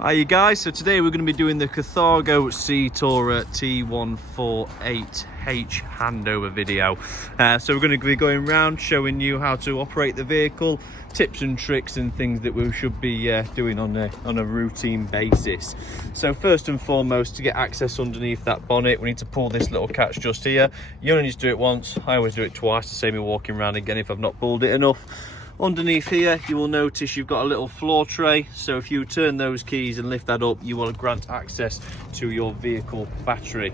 Hi you guys, so today we're going to be doing the Carthago Sea-Tourer T148H handover video. So we're going to be going around showing you how to operate the vehicle, tips and tricks and things that we should be doing on a routine basis. So first and foremost, to get access underneath that bonnet, we need to pull this little catch just here. You only need to do it once. I always do it twice to save me walking around again if I've not pulled it enough. Underneath here, you will notice you've got a little floor tray. So if you turn those keys and lift that up, you will grant access to your vehicle battery.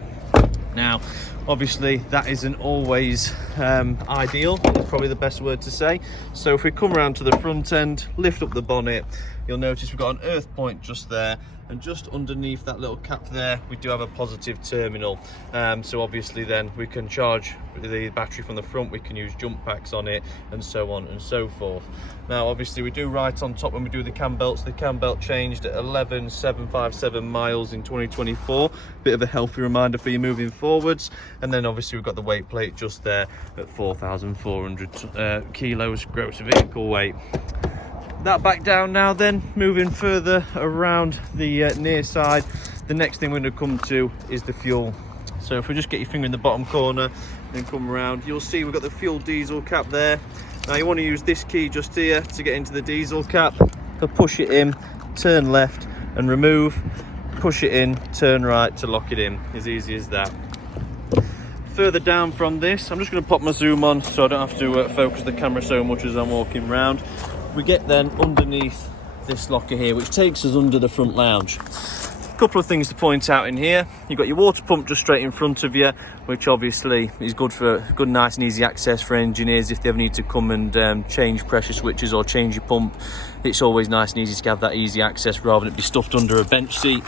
Now, obviously, that isn't always ideal. That's probably the best word to say. So if we come around to the front end, lift up the bonnet, you'll notice we've got an earth point just there. And just underneath that little cap there, we do have a positive terminal. So obviously then we can charge the battery from the front, we can use jump packs on it, and so on and so forth. Now obviously we do right on top when we do the cam belts. The cam belt changed at 11,757 miles in 2024. Bit of a healthy reminder for you moving forwards. And then obviously we've got the weight plate just there at 4,400 kilos gross vehicle weight. That back down now, then moving further around the near side, the next thing we're going to come to is the fuel. So if we just get your finger in the bottom corner and come around, you'll see we've got the fuel diesel cap there. Now you want to use this key just here to get into the diesel cap. So push it in, turn left and remove, push it in, turn right to lock it in. As easy as that. Further down from this, I'm just going to pop my zoom on so I don't have to focus the camera so much as I'm walking around. We get then underneath this locker here, which takes us under the front lounge. A couple of things to point out in here. You've got your water pump just straight in front of you, which obviously is good for good, nice and easy access for engineers if they ever need to come and change pressure switches or change your pump. It's always nice and easy to have that easy access rather than it be stuffed under a bench seat.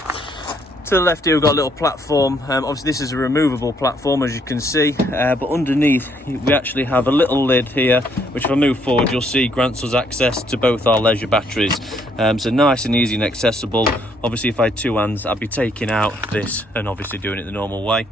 To the left here we've got a little platform. Obviously this is a removable platform, as you can see, but underneath we actually have a little lid here, which if I move forward you'll see grants us access to both our leisure batteries. So nice and easy and accessible. Obviously if I had two hands I'd be taking out this and obviously doing it the normal way.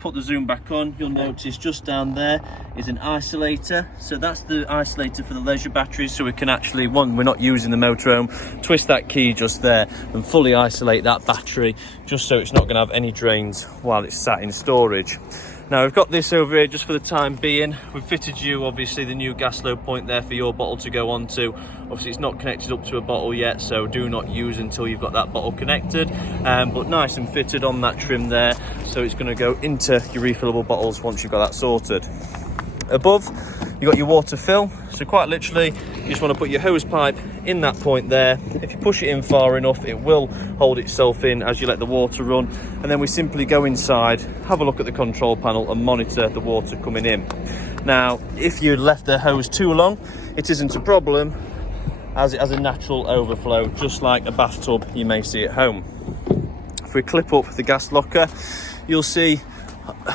Put the zoom back on, you'll notice just down there is an isolator. So that's the isolator for the leisure batteries, so we can actually, one, we're not using the motorhome, twist that key just there and fully isolate that battery, just so it's not going to have any drains while it's sat in storage. Now we've got this over here just for the time being. We've fitted you obviously the new gas load point there for your bottle to go onto. Obviously it's not connected up to a bottle yet, so do not use until you've got that bottle connected, but nice and fitted on that trim there, so it's going to go into your refillable bottles once you've got that sorted. Above you've got your water fill, so quite literally you just want to put your hose pipe in that point there. If you push it in far enough it will hold itself in as you let the water run, and then we simply go inside, have a look at the control panel and monitor the water coming in. Now if you left the hose too long it isn't a problem, as it has a natural overflow just like a bathtub you may see at home. If we clip up the gas locker, you'll see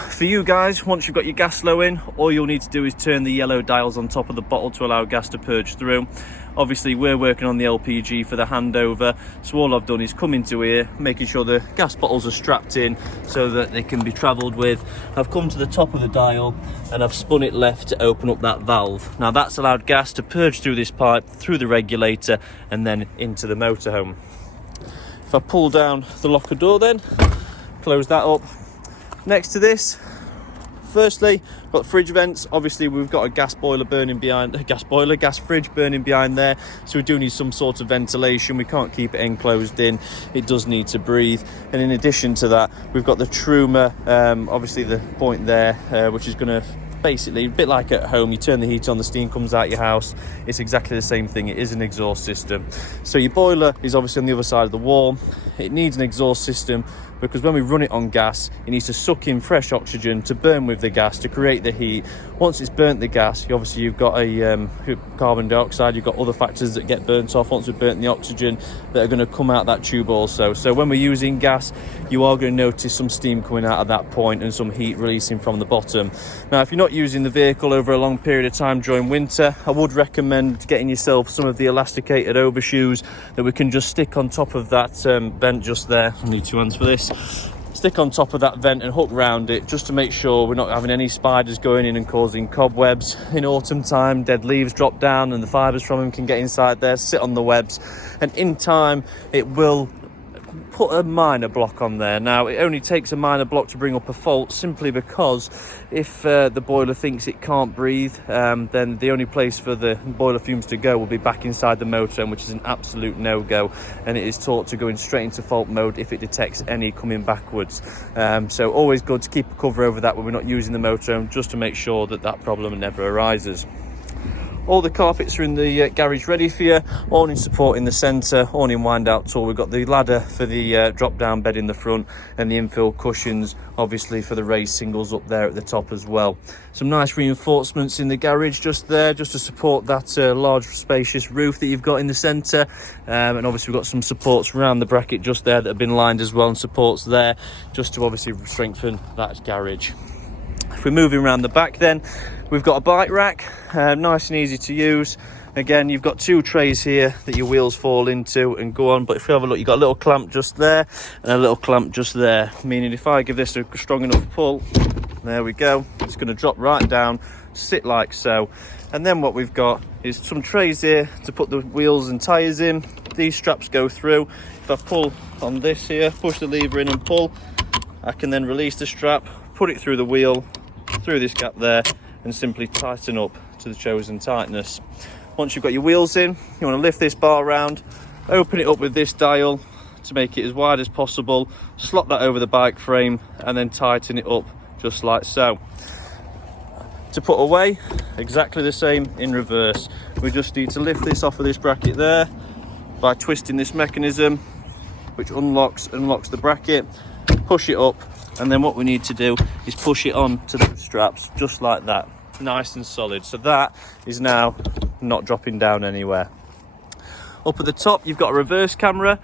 for you guys, once you've got your gas flow in, all you'll need to do is turn the yellow dials on top of the bottle to allow gas to purge through. Obviously we're working on the LPG for the handover, so all I've done is come into here, making sure the gas bottles are strapped in so that they can be travelled with. I've come to the top of the dial and I've spun it left to open up that valve. Now that's allowed gas to purge through this pipe, through the regulator and then into the motorhome. If I pull down the locker door then, close that up. Next to this, firstly, got fridge vents. Obviously we've got a gas fridge burning behind there, so we do need some sort of ventilation. We can't keep it enclosed in, it does need to breathe. And in addition to that, we've got the truma, obviously the point there, which is going to basically, a bit like at home, you turn the heat on, the steam comes out your house. It's exactly the same thing, it is an exhaust system. So your boiler is obviously on the other side of the wall. It needs an exhaust system because when we run it on gas, it needs to suck in fresh oxygen to burn with the gas to create the heat. Once it's burnt the gas, obviously you've got a carbon dioxide, you've got other factors that get burnt off once we've burnt the oxygen that are going to come out that tube also. So when we're using gas, you are going to notice some steam coming out at that point and some heat releasing from the bottom. Now if you're not using the vehicle over a long period of time during winter, I would recommend getting yourself some of the elasticated overshoes that we can just stick on top of that vent just there. I need two hands for this. Stick on top of that vent and hook round it just to make sure we're not having any spiders going in and causing cobwebs. In autumn time, dead leaves drop down and the fibres from them can get inside there, sit on the webs, and in time it will put a minor block on there. Now it only takes a minor block to bring up a fault, simply because if the boiler thinks it can't breathe, then the only place for the boiler fumes to go will be back inside the motorhome, which is an absolute no-go, and it is taught to go in straight into fault mode if it detects any coming backwards. So always good to keep a cover over that when we're not using the motorhome, just to make sure that that problem never arises. All the carpets are in the garage ready for you, awning support in the centre, awning wind out tool. We've got the ladder for the drop down bed in the front, and the infill cushions obviously for the raised singles up there at the top as well. Some nice reinforcements in the garage just there, just to support that large spacious roof that you've got in the centre, and obviously we've got some supports around the bracket just there that have been lined as well, and supports there just to obviously strengthen that garage. If we're moving around the back then, we've got a bike rack, nice and easy to use. Again, you've got two trays here that your wheels fall into and go on, but if you have a look, you've got a little clamp just there and a little clamp just there, meaning if I give this a strong enough pull, there we go, it's going to drop right down, sit like so. And then what we've got is some trays here to put the wheels and tyres in. These straps go through. If I pull on this here, push the lever in and pull, I can then release the strap, put it through the wheel, through this gap there, and simply tighten up to the chosen tightness. Once you've got your wheels in, you want to lift this bar around, open it up with this dial to make it as wide as possible, slot that over the bike frame, and then tighten it up just like so. To put away, exactly the same in reverse. We just need to lift this off of this bracket there by twisting this mechanism, which unlocks the bracket, push it up, and then what we need to do is push it on to the straps just like that, nice and solid. So that is now not dropping down anywhere. Up at the top, you've got a reverse camera.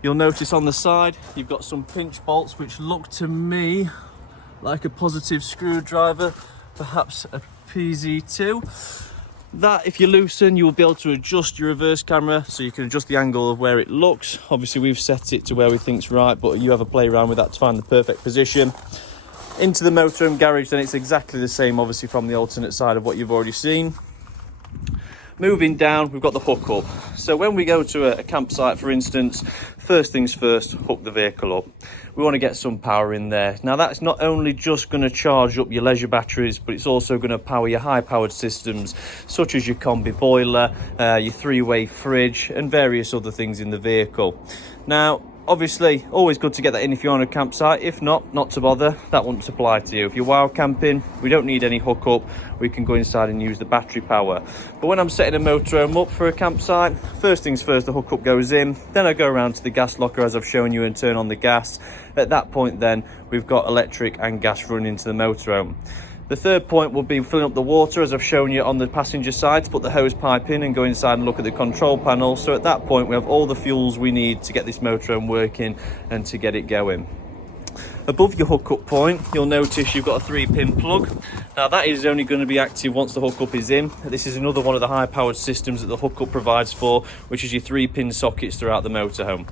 You'll notice on the side you've got some pinch bolts which look to me like a positive screwdriver, perhaps a PZ2. That, if you loosen, you will be able to adjust your reverse camera, so you can adjust the angle of where it looks. Obviously we've set it to where we think's right, but you have a play around with that to find the perfect position. Into the motorhome garage, then it's exactly the same, obviously from the alternate side of what you've already seen. Moving down, we've got the hookup. So when we go to a campsite, for instance, first things first, hook the vehicle up. We want to get some power in there. Now that's not only just going to charge up your leisure batteries, but it's also going to power your high-powered systems, such as your combi boiler, your three-way fridge, and various other things in the vehicle. Now, obviously, always good to get that in if you're on a campsite. If not, not to bother. That won't apply to you. If you're wild camping, we don't need any hookup. We can go inside and use the battery power. But when I'm setting a motorhome up for a campsite, first things first, the hookup goes in. Then I go around to the gas locker, as I've shown you, and turn on the gas. At that point then, we've got electric and gas running into the motorhome. The third point will be filling up the water, as I've shown you on the passenger side, to put the hose pipe in and go inside and look at the control panel. So at that point we have all the fuels we need to get this motorhome working and to get it going. Above your hookup point, you'll notice you've got a 3-pin plug. Now that is only going to be active once the hookup is in. This is another one of the high-powered systems that the hookup provides for, which is your 3-pin sockets throughout the motorhome.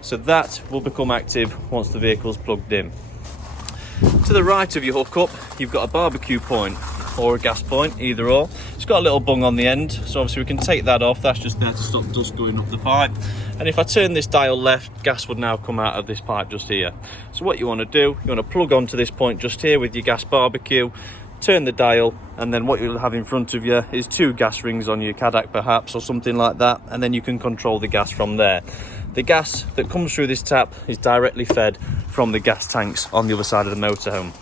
So that will become active once the vehicle's plugged in. To the right of your hookup, you've got a barbecue point or a gas point, either or. It's got a little bung on the end, so obviously we can take that off. That's just there to stop dust going up the pipe. And if I turn this dial left, gas would now come out of this pipe just here. So what you want to do, you want to plug onto this point just here with your gas barbecue, turn the dial, and then what you'll have in front of you is 2 gas rings on your Carthago perhaps, or something like that, and then you can control the gas from there. The gas that comes through this tap is directly fed from the gas tanks on the other side of the motorhome.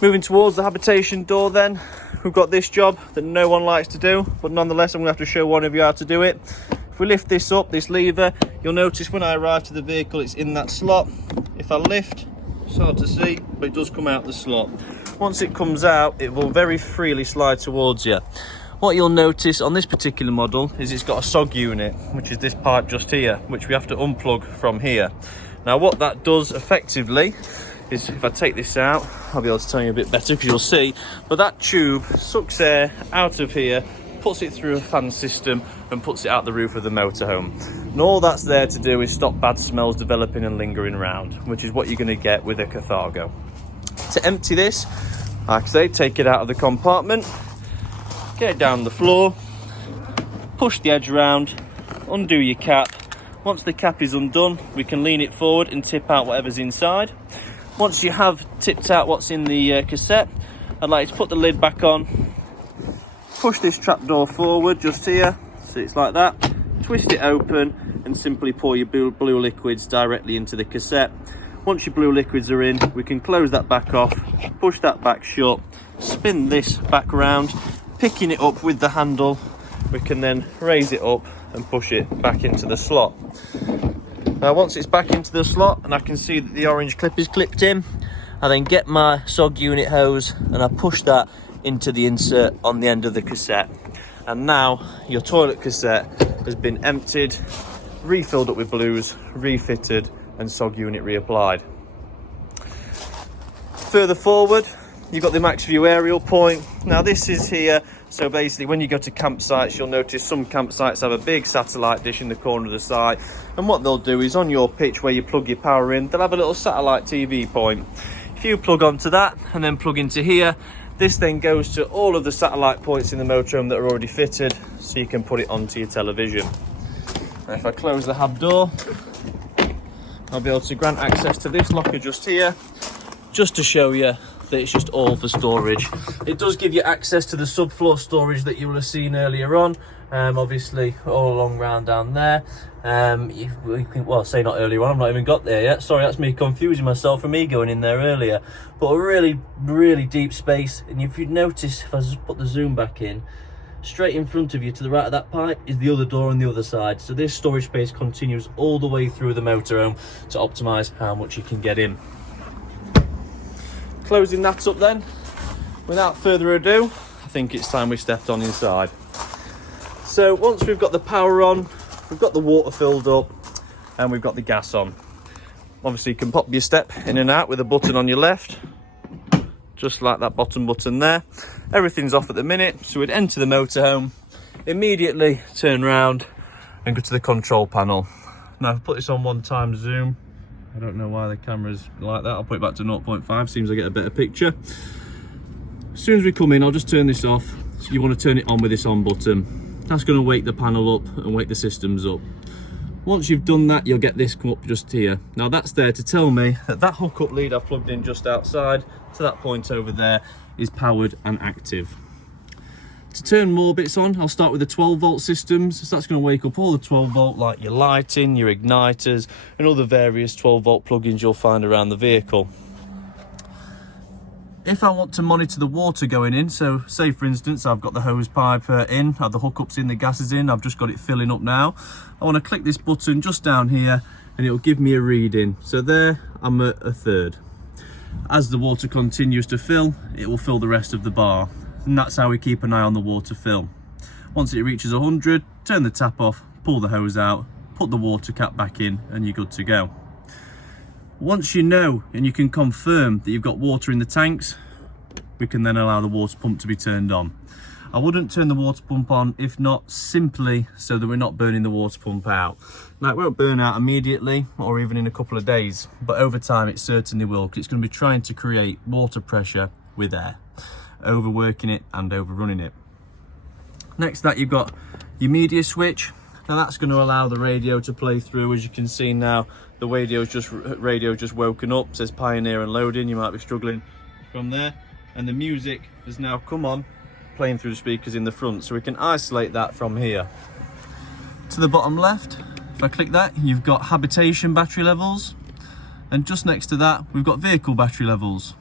Moving towards the habitation door then, we've got this job that no one likes to do, but nonetheless I'm going to have to show one of you how to do it. If we lift this up, this lever, you'll notice when I arrive to the vehicle it's in that slot. If I lift, it's hard to see, but it does come out the slot. Once it comes out, it will very freely slide towards you. What you'll notice on this particular model is it's got a SOG unit, which is this pipe just here, which we have to unplug from here. Now what that does effectively is, if I take this out, I'll be able to tell you a bit better because you'll see, but that tube sucks air out of here, puts it through a fan system and puts it out the roof of the motorhome. And all that's there to do is stop bad smells developing and lingering around, which is what you're going to get with a Carthago. To empty this, like I say, take it out of the compartment, get it down the floor, push the edge around, undo your cap, Once the cap is undone, we can lean it forward and tip out whatever's inside. Once you have tipped out what's in the cassette, I'd like to put the lid back on, push this trapdoor forward just here, so it's like that, twist it open and simply pour your blue liquids directly into the cassette. Once your blue liquids are in, we can close that back off, push that back shut, spin this back round, picking it up with the handle, we can then raise it up and push it back into the slot. Now once it's back into the slot and I can see that the orange clip is clipped in, I then get my SOG unit hose and I push that into the insert on the end of the cassette. And now your toilet cassette has been emptied, refilled up with blues, refitted and SOG unit reapplied. Further forward, you've got the max view aerial point. Now this is here, so basically when you go to campsites, you'll notice some campsites have a big satellite dish in the corner of the site, and what they'll do is on your pitch where you plug your power in, they'll have a little satellite TV point. If you plug onto that and then plug into here, this then goes to all of the satellite points in the motorhome that are already fitted, so you can put it onto your television. Now if I close the hab door, I'll be able to grant access to this locker just here, just to show you that it's just all for storage. It does give you access to the subfloor storage that you will have seen earlier on, obviously all along round down there. Well, say not earlier on, I've not even got there yet. Sorry, that's me confusing myself from me going in there earlier. But a really, really deep space. And if you notice, if I just put the zoom back in, straight in front of you to the right of that pipe is the other door on the other side. So this storage space continues all the way through the motorhome to optimise how much you can get in. Closing that up then, without further ado, I think it's time we stepped on inside. So once we've got the power on, we've got the water filled up and we've got the gas on. Obviously you can pop your step in and out with a button on your left, just like that bottom button there. Everything's off at the minute, so we'd enter the motorhome, immediately turn round and go to the control panel. Now if I put this on 1x zoom, I don't know why the camera's like that. I'll put it back to 0.5, seems I get a better picture. As soon as we come in, I'll just turn this off. So you want to turn it on with this on button. That's going to wake the panel up and wake the systems up. Once you've done that, you'll get this come up just here. Now that's there to tell me that that hookup lead I've plugged in just outside to that point over there is powered and active. To turn more bits on, I'll start with the 12 volt systems. So that's going to wake up all the 12 volt, like your lighting, your igniters, and all the various 12 volt plugins you'll find around the vehicle. If I want to monitor the water going in, so say for instance, I've got the hose pipe in, the hookups in, the gas is in, I've just got it filling up now. I want to click this button just down here and it'll give me a reading. So there, I'm at a third. As the water continues to fill, it will fill the rest of the bar. And that's how we keep an eye on the water fill. Once it reaches 100, turn the tap off, pull the hose out, put the water cap back in, and you're good to go. Once you know and you can confirm that you've got water in the tanks, we can then allow the water pump to be turned on. I wouldn't turn the water pump on if not simply so that we're not burning the water pump out. Now it won't burn out immediately or even in a couple of days, but over time it certainly will, because it's going to be trying to create water pressure with air, overworking it and overrunning it. Next to that, you've got your media switch. Now that's going to allow the radio to play through. As you can see now, the radio just woken up, it says Pioneer and loading. You might be struggling from there, and the music has now come on, playing through the speakers in the front, so we can isolate that from here. To the bottom left, if I click that, you've got habitation battery levels, and just next to that we've got vehicle battery levels.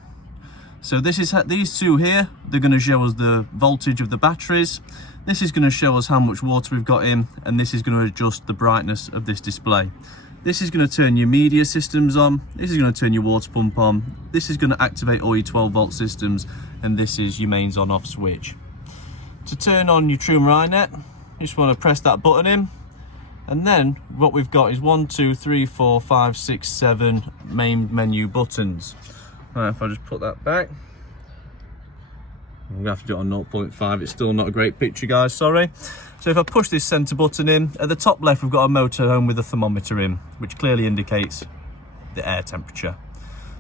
So this is these two here, they're going to show us the voltage of the batteries. This is going to show us how much water we've got in, and this is going to adjust the brightness of this display. This is going to turn your media systems on, this is going to turn your water pump on, this is going to activate all your 12 volt systems, and this is your mains on off switch. To turn on your Truma iNet, you just want to press that button in, and then what we've got is 1, 2, 3, 4, 5, 6, 7 main menu buttons. Right, if I just put that back, I'm gonna have to do it on 0.5. It's still not a great picture, guys, sorry. So if I push this center button in, at the top left we've got a motorhome with a thermometer in, which clearly indicates the air temperature.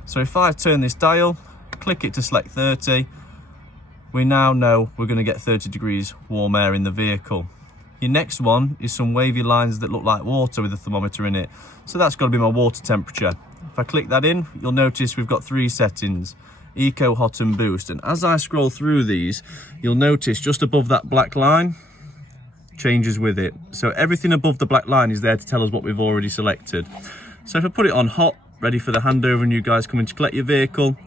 So if I turn this dial, click it to select 30, we now know we're going to get 30 degrees warm air in the vehicle. Your next one is some wavy lines that look like water with a thermometer in it. So that's got to be my water temperature. If I click that in, you'll notice we've got 3 settings: Eco, Hot and Boost. And as I scroll through these, you'll notice just above that black line changes with it. So everything above the black line is there to tell us what we've already selected. So if I put it on hot, ready for the handover and you guys come in to collect your vehicle.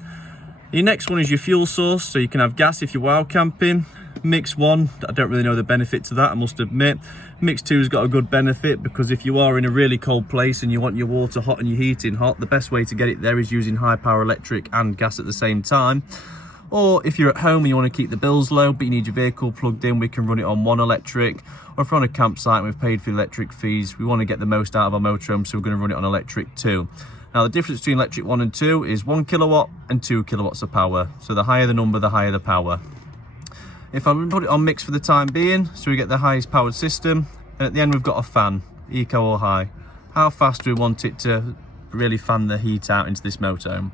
Your next one is your fuel source, so you can have gas if you're wild camping. Mix 1, I don't really know the benefit to that, I must admit. Mix 2's got a good benefit, because if you are in a really cold place and you want your water hot and your heating hot, the best way to get it there is using high power electric and gas at the same time. Or if you're at home and you want to keep the bills low but you need your vehicle plugged in, we can run it on 1 electric. Or if we're on a campsite and we've paid for the electric fees, we want to get the most out of our motorhome, so we're going to run it on electric too. Now the difference between electric 1 and 2 is 1 kilowatt and 2 kilowatts of power. So the higher the number, the higher the power. If I put it on mix for the time being, so we get the highest powered system, and at the end we've got a fan, eco or high. How fast do we want it to really fan the heat out into this motorhome?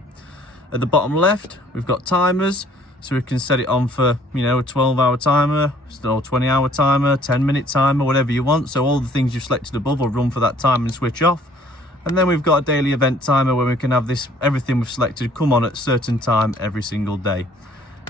At the bottom left, we've got timers, so we can set it on for, you know, a 12-hour timer, or 20-hour timer, 10-minute timer, whatever you want. So all the things you've selected above will run for that time and switch off. And then we've got a daily event timer where we can have everything we've selected come on at a certain time every single day.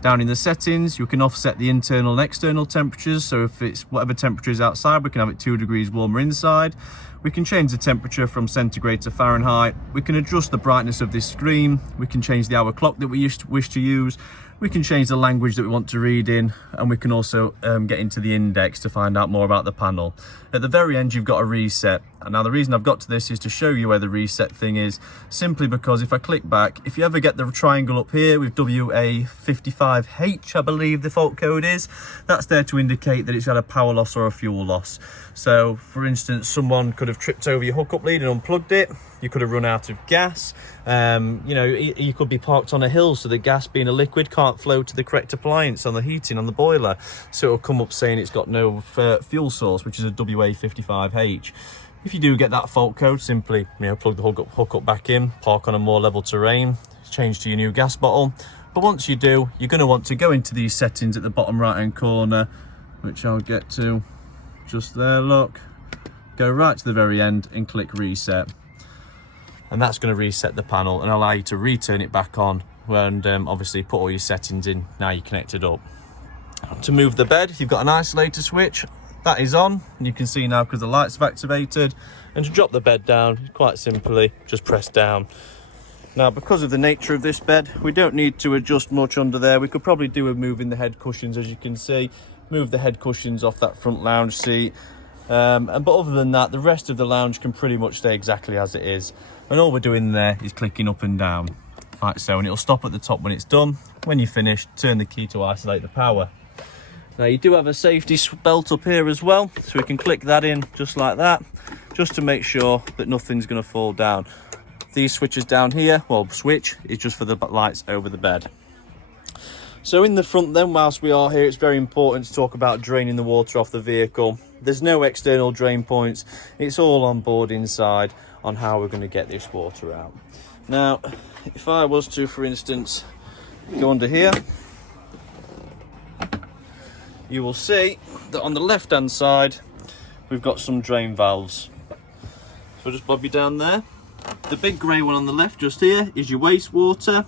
Down in the settings, you can offset the internal and external temperatures. So if it's whatever temperature is outside, we can have it 2 degrees warmer inside. We can change the temperature from centigrade to Fahrenheit. We can adjust the brightness of this screen. We can change the hour clock that we wish to use. We can change the language that we want to read in, and we can also get into the index to find out more about the panel. At the very end, you've got a reset. And now the reason I've got to this is to show you where the reset thing is, simply because if I click back, if you ever get the triangle up here with WA55H, I believe the fault code is, that's there to indicate that it's had a power loss or a fuel loss. So for instance, someone could have tripped over your hookup lead and unplugged it. You could have run out of gas. You know, you could be parked on a hill, so the gas, being a liquid, can't flow to the correct appliance on the heating on the boiler. So it'll come up saying it's got no fuel source, which is a WA55H. If you do get that fault code, simply, you know, plug the hookup back in, park on a more level terrain, change to your new gas bottle. But once you do, you're going to want to go into these settings at the bottom right hand corner, which I'll get to just there, look. Go right to the very end and click reset. And that's going to reset the panel and allow you to return it back on, and obviously put all your settings in. Now you're connected up. To move the bed, you've got an isolator switch. That is on, and you can see now because the lights have activated. And to drop the bed down, quite simply, just press down. Now, because of the nature of this bed, we don't need to adjust much under there. We could probably do with moving the head cushions, as you can see. Move the head cushions off that front lounge seat. But other than that, the rest of the lounge can pretty much stay exactly as it is. And all we're doing there is clicking up and down, like so. And it'll stop at the top when it's done. When you're finished, turn the key to isolate the power. Now you do have a safety belt up here as well, so we can click that in just like that, just to make sure that nothing's going to fall down. These switches down here, well, switch is just for the lights over the bed. So in the front then, whilst we are here, it's very important to talk about draining the water off the vehicle. There's no external drain points. It's all on board inside on how we're going to get this water out. Now, if I was to, for instance, go under here, you will see that on the left hand side we've got some drain valves. So just bob you down there. The big grey one on the left just here is your wastewater,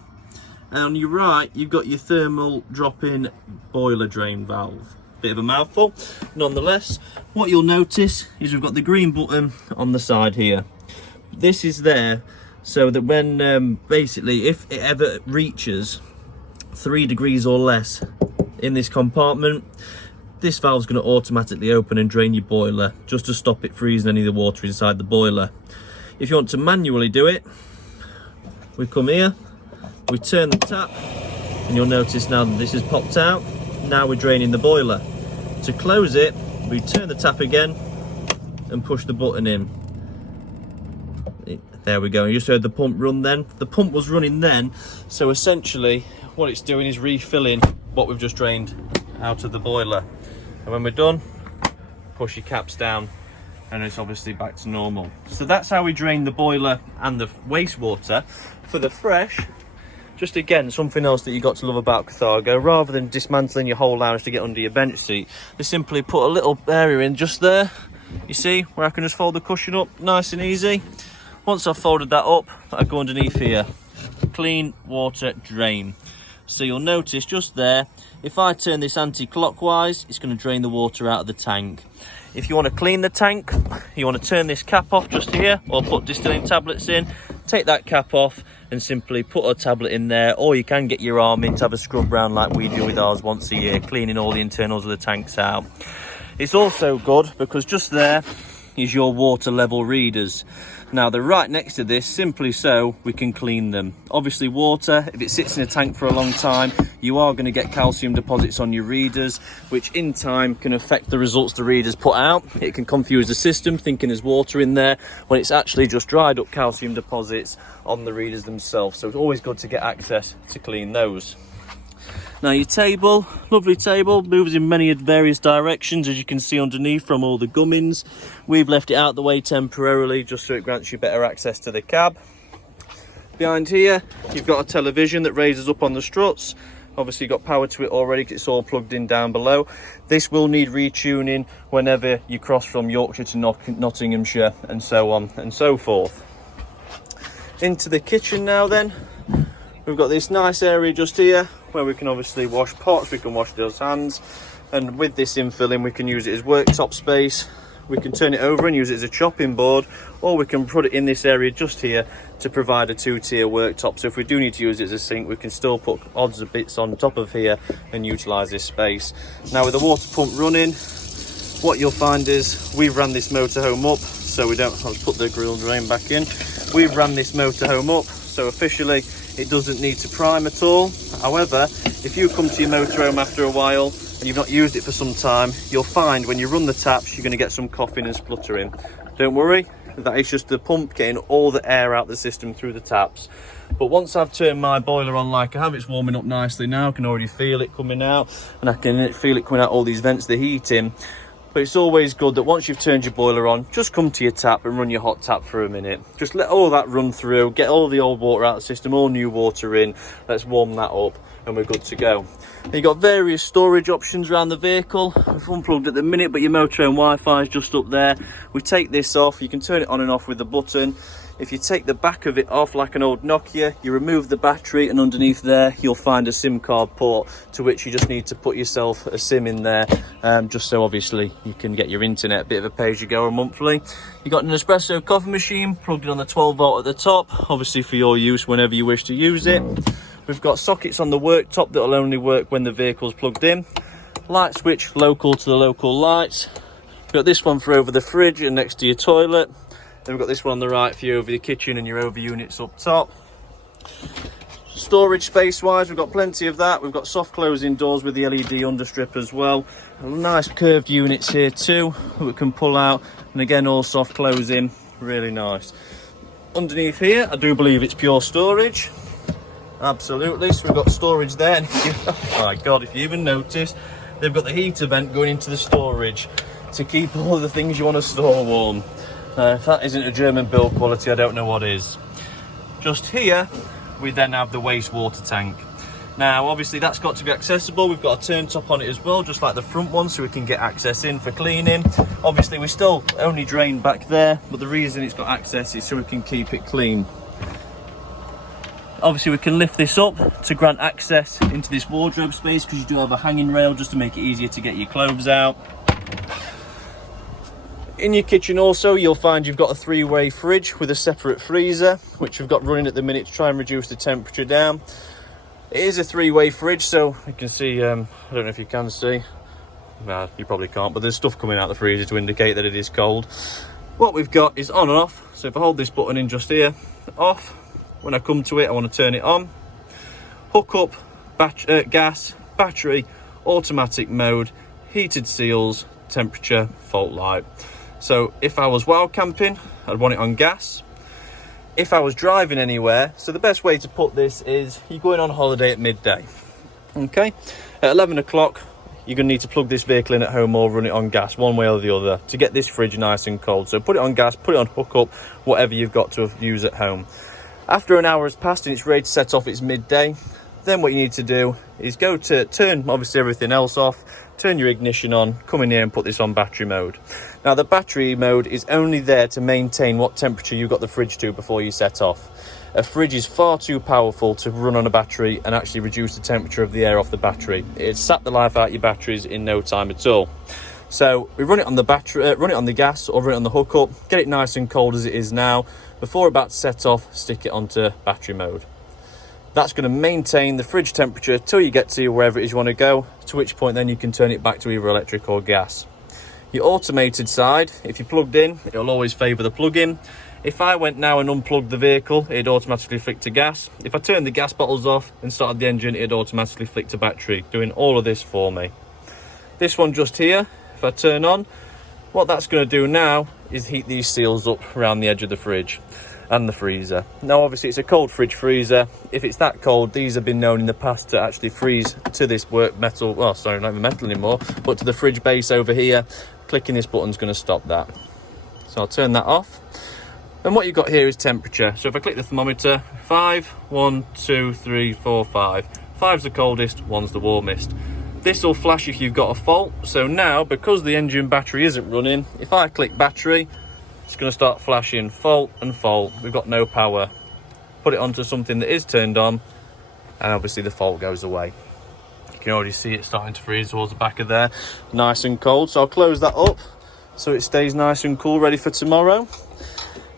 and on your right you've got your thermal drop-in boiler drain valve. Bit of a mouthful. Nonetheless, what you'll notice is we've got the green button on the side here. This is there so that when basically if it ever reaches 3 degrees or less in this compartment, this valve's going to automatically open and drain your boiler, just to stop it freezing any of the water inside the boiler. If you want to manually do it, we come here, we turn the tap, and you'll notice now that this has popped out. Now we're draining the boiler. To close it, we turn the tap again and push the button in. There we go. You just heard the pump run then. The pump was running then, so essentially what it's doing is refilling what we've just drained out of the boiler. And when we're done, push your caps down and it's obviously back to normal. So that's how we drain the boiler and the wastewater. For the fresh, Just again, something else that you got to love about Carthago, rather than dismantling your whole lounge to get under your bench seat, they simply put a little area in just there, you see, where I can just fold the cushion up nice and easy. Once I've folded that up, I go underneath here, clean water drain. So you'll notice just there, if I turn this anti-clockwise, it's going to drain the water out of the tank. If you want to clean the tank, you want to turn this cap off just here, or put distilling tablets in, take that cap off and simply put a tablet in there, or you can get your arm in to have a scrub round like we do with ours once a year, cleaning all the internals of the tanks out. It's also good because just there is your water level readers. Now they're right next to this, simply so we can clean them. Obviously water, if it sits in a tank for a long time, you are going to get calcium deposits on your readers, which in time can affect the results the readers put out. It can confuse the system thinking there's water in there when it's actually just dried up calcium deposits on the readers themselves. So it's always good to get access to clean those. Now your table, lovely table, moves in many various directions, as you can see underneath from all the gummins. We've left it out the way temporarily just so it grants you better access to the cab. Behind here, you've got a television that raises up on the struts. Obviously you've got power to it already because it's all plugged in down below. This will need retuning whenever you cross from Yorkshire to Nottinghamshire and so on and so forth. Into the kitchen now then. We've got this nice area just here where we can obviously wash pots, we can wash those hands, and with this infilling we can use it as worktop space. We can turn it over and use it as a chopping board, or we can put it in this area just here to provide a two-tier worktop. So if we do need to use it as a sink, we can still put odds of bits on top of here and utilise this space. Now with the water pump running, what you'll find is we've ran this motorhome up, so we don't, I'll put the grill drain back in. We've ran this motorhome up, so officially it doesn't need to prime at all. However, if you come to your motorhome after a while and you've not used it for some time, you'll find when you run the taps, you're going to get some coughing and spluttering. Don't worry, that is just the pump getting all the air out the system through the taps. But once I've turned my boiler on like I have, it's warming up nicely now. I can already feel it coming out, and I can feel it coming out all these vents, the heating. But it's always good that once you've turned your boiler on, just come to your tap and run your hot tap for a minute. Just let all that run through, get all the old water out of the system, all new water in. Let's warm that up and we're good to go. And you've got various storage options around the vehicle. I've unplugged at the minute, but your motorhome Wi-Fi is just up there. We take this off, you can turn it on and off with the button. If you take the back of it off like an old Nokia, you remove the battery, and underneath there you'll find a SIM card port, to which you just need to put yourself a SIM in there, just so obviously you can get your internet, a bit of a pay-as-you-go or monthly. You've got an espresso coffee machine plugged in on the 12 volt at the top, obviously for your use whenever you wish to use it. We've got sockets on the worktop that will only work when the vehicle's plugged in. Light switch local to the local lights. We've got this one for over the fridge and next to your toilet. Then we've got this one on the right for you over the kitchen and your over units up top. Storage space wise, we've got plenty of that. We've got soft closing doors with the LED understrip as well. Nice curved units here too that we can pull out, and again all soft closing, really nice. Underneath here I do believe it's pure storage, absolutely. So we've got storage there, and oh my god, if you even notice, they've got the heater vent going into the storage to keep all the things you want to store warm. If that isn't a German build quality, I don't know what is. Just here, we then have the wastewater tank. Now, obviously that's got to be accessible. We've got a turn top on it as well, just like the front one, so we can get access in for cleaning. Obviously, we still only drain back there, but the reason it's got access is so we can keep it clean. Obviously, we can lift this up to grant access into this wardrobe space, because you do have a hanging rail just to make it easier to get your clothes out. In your kitchen also, you'll find you've got a three-way fridge with a separate freezer, which we've got running at the minute to try and reduce the temperature down. It is a three-way fridge, so you can see, I don't know if you can see, well, you probably can't, but there's stuff coming out of the freezer to indicate that it is cold. What we've got is on and off, so if I hold this button in just here, off. When I come to it, I want to turn it on. Hook up, gas, battery, automatic mode, heated seals, temperature, fault light. So if I was wild camping, I'd want it on gas. If I was driving anywhere, so the best way to put this is you're going on holiday at midday. Okay, at 11 o'clock, you're going to need to plug this vehicle in at home or run it on gas, one way or the other, to get this fridge nice and cold. So put it on gas, put it on hookup, whatever you've got to use at home. After an hour has passed and it's ready to set off, it's midday. Then what you need to do is go to turn obviously everything else off, turn your ignition on, come in here and put this on battery mode. Now the battery mode is only there to maintain what temperature you got the fridge to before you set off. A fridge is far too powerful to run on a battery and actually reduce the temperature of the air off the battery. It'd sap the life out of your batteries in no time at all. So we run it on the battery, run it on the gas or run it on the hookup, get it nice and cold as it is now. Before about to set off, stick it onto battery mode. That's going to maintain the fridge temperature till you get to wherever it is you want to go, to which point then you can turn it back to either electric or gas. Your automated side, if you're plugged in, it'll always favour the plug-in. If I went now and unplugged the vehicle, it'd automatically flick to gas. If I turned the gas bottles off and started the engine, it'd automatically flick to battery, doing all of this for me. This one just here, if I turn on, what that's going to do now is heat these seals up around the edge of the fridge and the freezer. Now obviously it's a cold fridge freezer. If it's that cold, these have been known in the past to actually freeze to this work metal, well sorry, not even metal anymore, but to the fridge base over here. Clicking this button is going to stop that. So I'll turn that off. And what you've got here is temperature. So if I click the thermometer, 5, 1, 2, 3, 4, 5. 5's the coldest, 1's the warmest. This will flash if you've got a fault. So now, because the engine battery isn't running, if I click battery, it's going to start flashing fault and fault. We've got no power. Put it onto something that is turned on, and obviously the fault goes away. You can already see it starting to freeze towards the back of there. Nice and cold. So I'll close that up so it stays nice and cool, ready for tomorrow.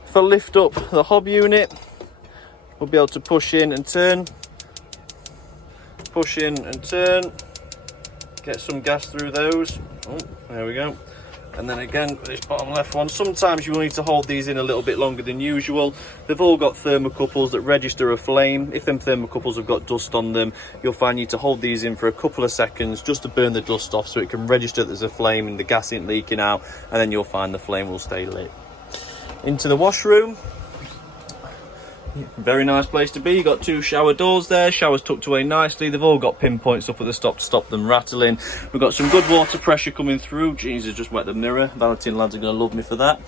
If I lift up the hob unit, we'll be able to push in and turn. Push in and turn. Get some gas through those. Oh, there we go. And then again, this bottom left one, sometimes you will need to hold these in a little bit longer than usual. They've all got thermocouples that register a flame. If them thermocouples have got dust on them, you'll find you need to hold these in for a couple of seconds just to burn the dust off so it can register that there's a flame and the gas isn't leaking out, and then you'll find the flame will stay lit. Into the washroom. Very nice place to be. You've got 2 shower doors there, showers tucked away nicely. They've all got pinpoints up at the top to stop them rattling. We've got some good water pressure coming through. Jesus, just wet the mirror. Valentine lads are going to love me for that.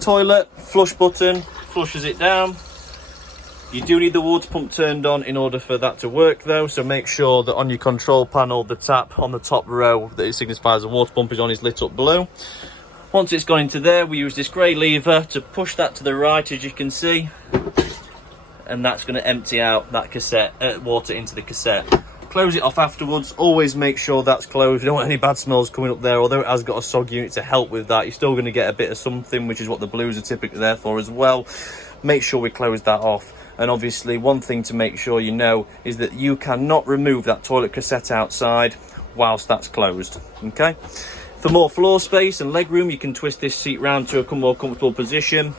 Toilet, flush button, flushes it down. You do need the water pump turned on in order for that to work though, so make sure that on your control panel, the tap on the top row that it signifies the water pump is on is lit up blue. Once it's gone into there, we use this grey lever to push that to the right, as you can see. And that's going to empty out that cassette, water into the cassette. Close it off afterwards. Always make sure that's closed. You don't want any bad smells coming up there. Although it has got a SOG unit to help with that, you're still going to get a bit of something, which is what the blues are typically there for as well. Make sure we close that off. And obviously one thing to make sure you know is that you cannot remove that toilet cassette outside whilst that's closed. Okay. For more floor space and leg room, you can twist this seat round to a more comfortable position.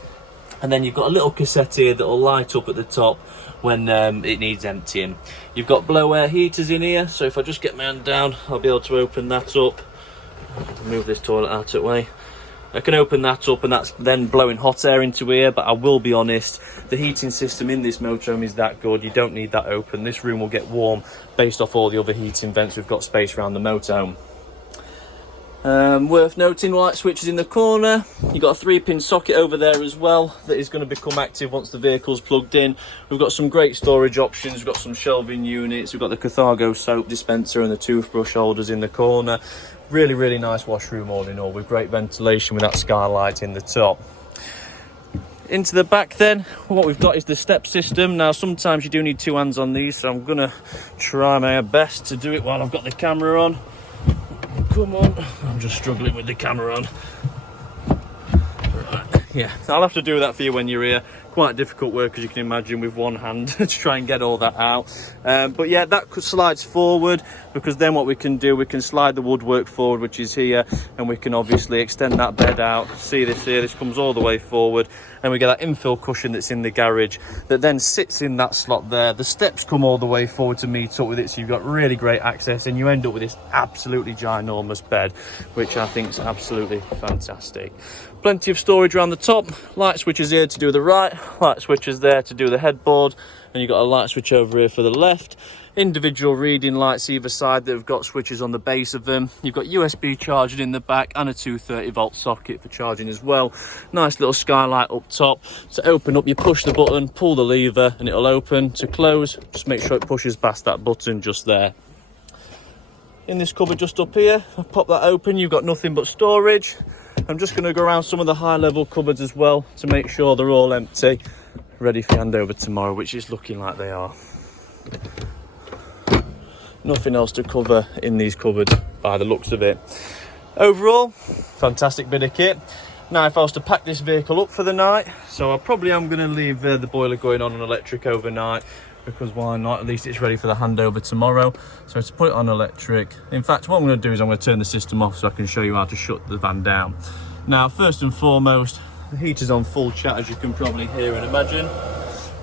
And then you've got a little cassette here that will light up at the top when it needs emptying. You've got blow air heaters in here, so if I just get my hand down, I'll be able to open that up. Move this toilet out of the way. I can open that up and that's then blowing hot air into here, but I will be honest, the heating system in this motorhome is that good, you don't need that open. This room will get warm based off all the other heating vents we've got space around the motorhome. Worth noting, light switches in the corner. You've got a 3-pin socket over there as well that is going to become active once the vehicle's plugged in. We've got some great storage options. We've got some shelving units. We've got the Carthago soap dispenser and the toothbrush holders in the corner. Really, really nice washroom all in all, with great ventilation with that skylight in the top. Into the back then, what we've got is the step system. Now sometimes you do need 2 hands on these, so I'm going to try my best to do it while I've got the camera on. Come on, I'm just struggling with the camera on. Right. Yeah, I'll have to do that for you when you're here. Quite difficult work, as you can imagine, with one hand to try and get all that out. But yeah, that slides forward, because then what we can do, we can slide the woodwork forward, which is here, and we can obviously extend that bed out. See this here, this comes all the way forward, and we get that infill cushion that's in the garage that then sits in that slot there. The steps come all the way forward to meet up with it, so you've got really great access, and you end up with this absolutely ginormous bed, which I think is absolutely fantastic. plenty of storage around the top. Light switches here to do the right, light switches there to do the headboard, and you've got a light switch over here for the left. Individual reading lights either side that have got switches on the base of them. You've got USB charging in the back and a 230-volt socket for charging as well. Nice little skylight up top. To open up, you push the button, pull the lever, and it'll open. To close, just make sure it pushes past that button just there. In this cupboard just up here, I pop that open, you've got nothing but storage. I'm just going to go around some of the high-level cupboards as well to make sure they're all empty, ready for handover tomorrow, which is looking like they are. Nothing else to cover in these cupboards by the looks of it. Overall, fantastic bit of kit. Now, if I was to pack this vehicle up for the night, so I probably am going to leave the boiler going on electric overnight, because why not? At least it's ready for the handover tomorrow. So to put it on electric, in fact, what I'm going to do is I'm going to turn the system off so I can show you how to shut the van down. Now, first and foremost, the heater's on full chat, as you can probably hear and imagine.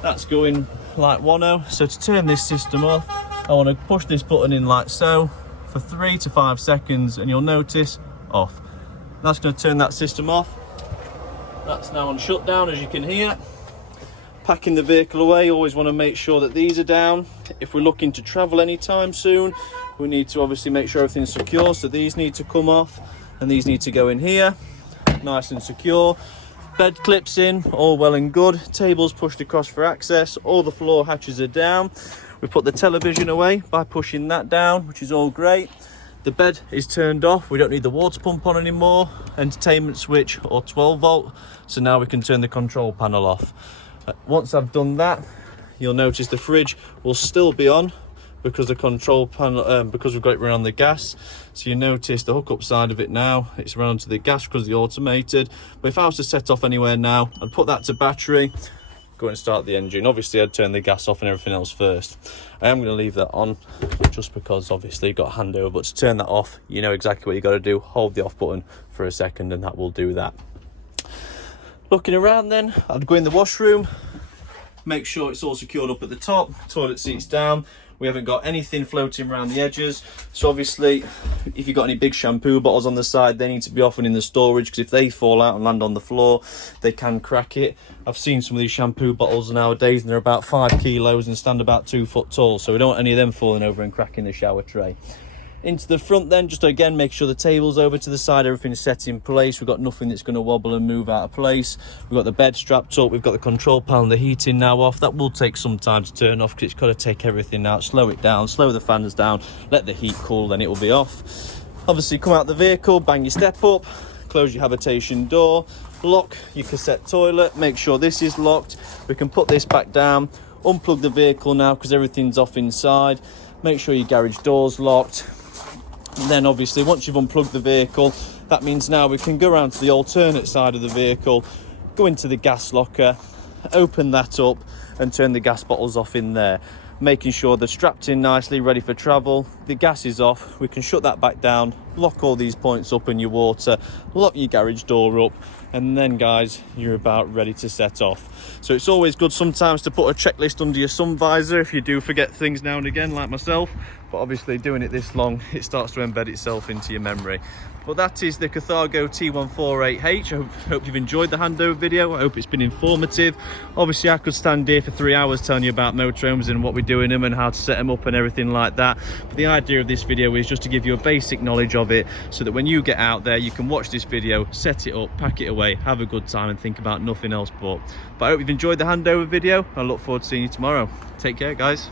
That's going like 1.0. So to turn this system off, I want to push this button in like so for 3 to 5 seconds, and you'll notice off. That's going to turn that system off. That's now on shutdown, as you can hear. Packing the vehicle away, always want to make sure that these are down. If we're looking to travel anytime soon, we need to obviously make sure everything's secure, so these need to come off and these need to go in here, nice and secure. Bed clips in, all well and good. Tables pushed across for access, all the floor hatches are down. We put the television away by pushing that down, which is all great. The bed is turned off, we don't need the water pump on anymore. Entertainment switch or 12 volt, so now we can turn the control panel off. Once I've done that, you'll notice the fridge will still be on because the control panel, because we've got it running on the gas. So you notice the hookup side of it now, it's run onto the gas because the automated. But if I was to set off anywhere now, I'd put that to battery, go and start the engine. Obviously I'd turn the gas off and everything else first. I am going to leave that on just because obviously you've got handover, but to turn that off, you know exactly what you got to do. Hold the off button for a second and that will do that. Looking around then, I'd go in the washroom, make sure it's all secured up at the top, toilet seats down. We haven't got anything floating around the edges. So obviously, if you've got any big shampoo bottles on the side, they need to be off and in the storage, because if they fall out and land on the floor, they can crack it. I've seen some of these shampoo bottles nowadays and they're about 5 kilos and stand about 2 foot tall. So we don't want any of them falling over and cracking the shower tray. Into the front then, just again make sure the table's over to the side, everything's set in place. We've got nothing that's going to wobble and move out of place. We've got the bed strapped up, we've got the control panel, the heating now off. That will take some time to turn off because it's got to take everything out, slow it down, slow the fans down, let the heat cool, then it will be off. Obviously come out the vehicle, bang your step up, close your habitation door, lock your cassette toilet, make sure this is locked. We can put this back down, unplug the vehicle now because everything's off inside. Make sure your garage door's locked. And then obviously once you've unplugged the vehicle, that means now we can go around to the alternate side of the vehicle, go into the gas locker, open that up and turn the gas bottles off in there, making sure they're strapped in nicely, ready for travel. The gas is off, we can shut that back down, lock all these points up in your water, lock your garage door up, and then guys, you're about ready to set off. So it's always good sometimes to put a checklist under your sun visor if you do forget things now and again, like myself. But obviously doing it this long, it starts to embed itself into your memory. But that is the Carthago T148H. I hope you've enjoyed the handover video. I hope it's been informative. Obviously I could stand here for 3 hours telling you about motorhomes and what we do in them and how to set them up and everything like that. But the idea of this video is just to give you a basic knowledge of it, so that when you get out there, you can watch this video, set it up, pack it away, have a good time and think about nothing else but. But I hope you've enjoyed the handover video. I look forward to seeing you tomorrow. Take care, guys.